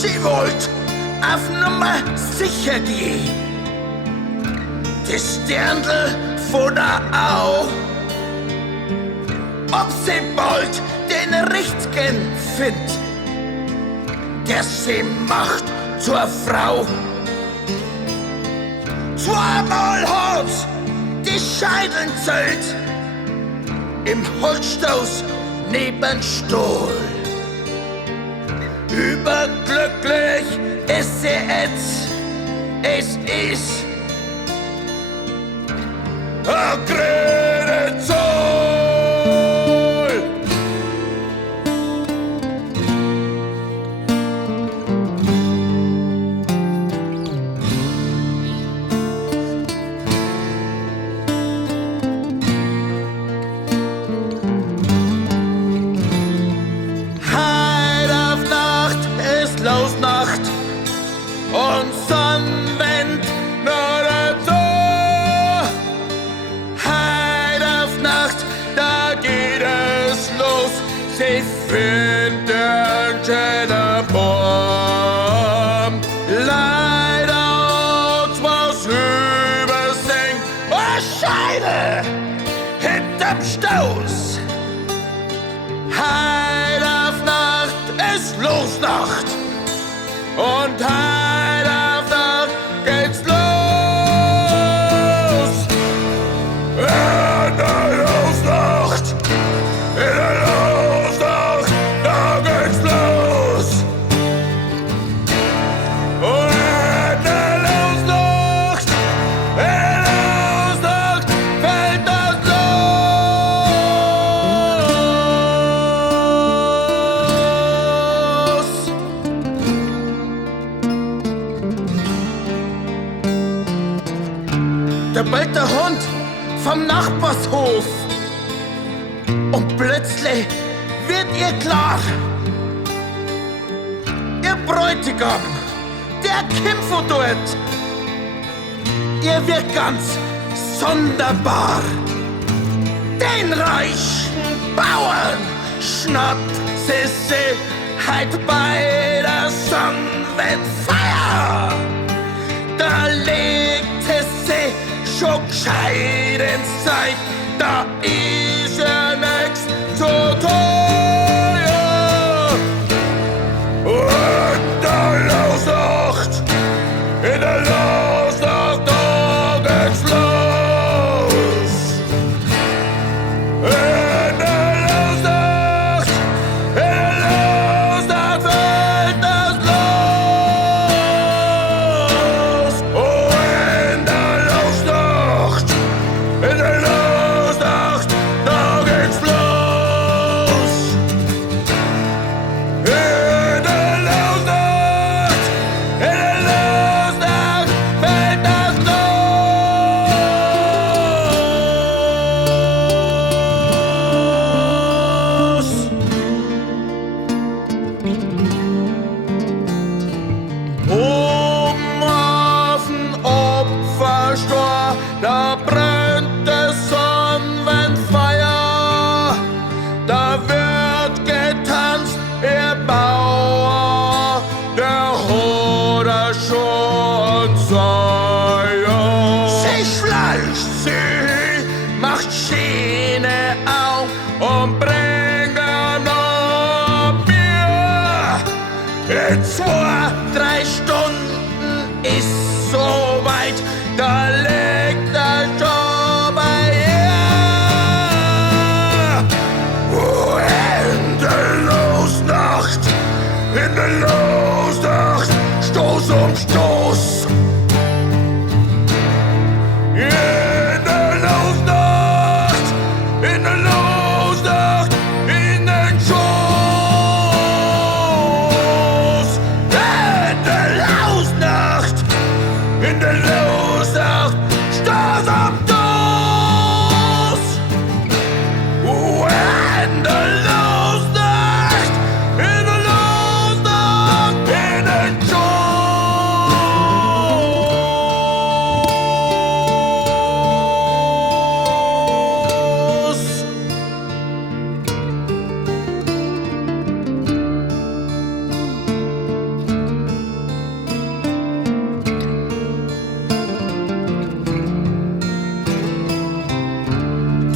sie wollt auf Nummer sicher gehen. Das Dirndl von der Au. Ob sie bald den Richtigen findet, der sie macht zur Frau. Zweimal hat's die Scheideln zählt, im Holzstoß neben Stuhl. Überglücklich ist sie jetzt, es ist a grüne Zoll. Heid auf Nacht ist Losnacht und Sonnenwind nur dazu. Heid auf Nacht, da geht es los. Sie finden schöne Baum. Leider hat's was übersenkt. Oh, Scheide hinterm Stoß. Heid auf Nacht ist Losnacht und heid auf Nacht geht's los. In der Losnacht, da geht's los. Und in der Losnacht fällt das los. Da bellt der Hund vom Nachbarshof und plötzlich wird ihr klar, ihr Bräutigam, der kommt von dort, ihr wird ganz sonderbar. Den reichen Bauern schnappt sie halt bei der Sonnenwendfeier. Da legt sie schon gescheit ins Zeit, da ist ja nix zu teuer. Und der Losnacht, in der Losnacht, da geht's los. In der Losnacht fällt das los. Oh, in der Losnacht, da geht's los. In der Losnacht fällt das los. Oben auf den Opferstor, da brennt es Sonnenwendfeier. Da wird getanzt, ihr Bauer, der hat schon Seier. Sie schleicht, sie macht Schiene auf und bringt noch Bier. In 2-3 Stunden ist soweit, da liegt er schon bei ihr. Oh, in der Losnacht, Stoß um Stoß. In der Losnacht, in den Schoß. In der Losnacht,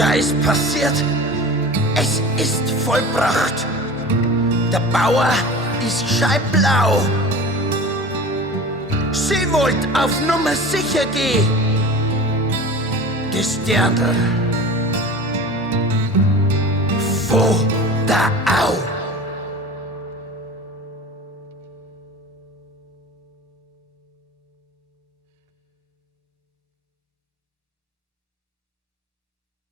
Da ist passiert, es ist vollbracht. Der Bauer ist scheiblau. Sie wollt auf Nummer sicher gehen. Das Dirndl vor der Au.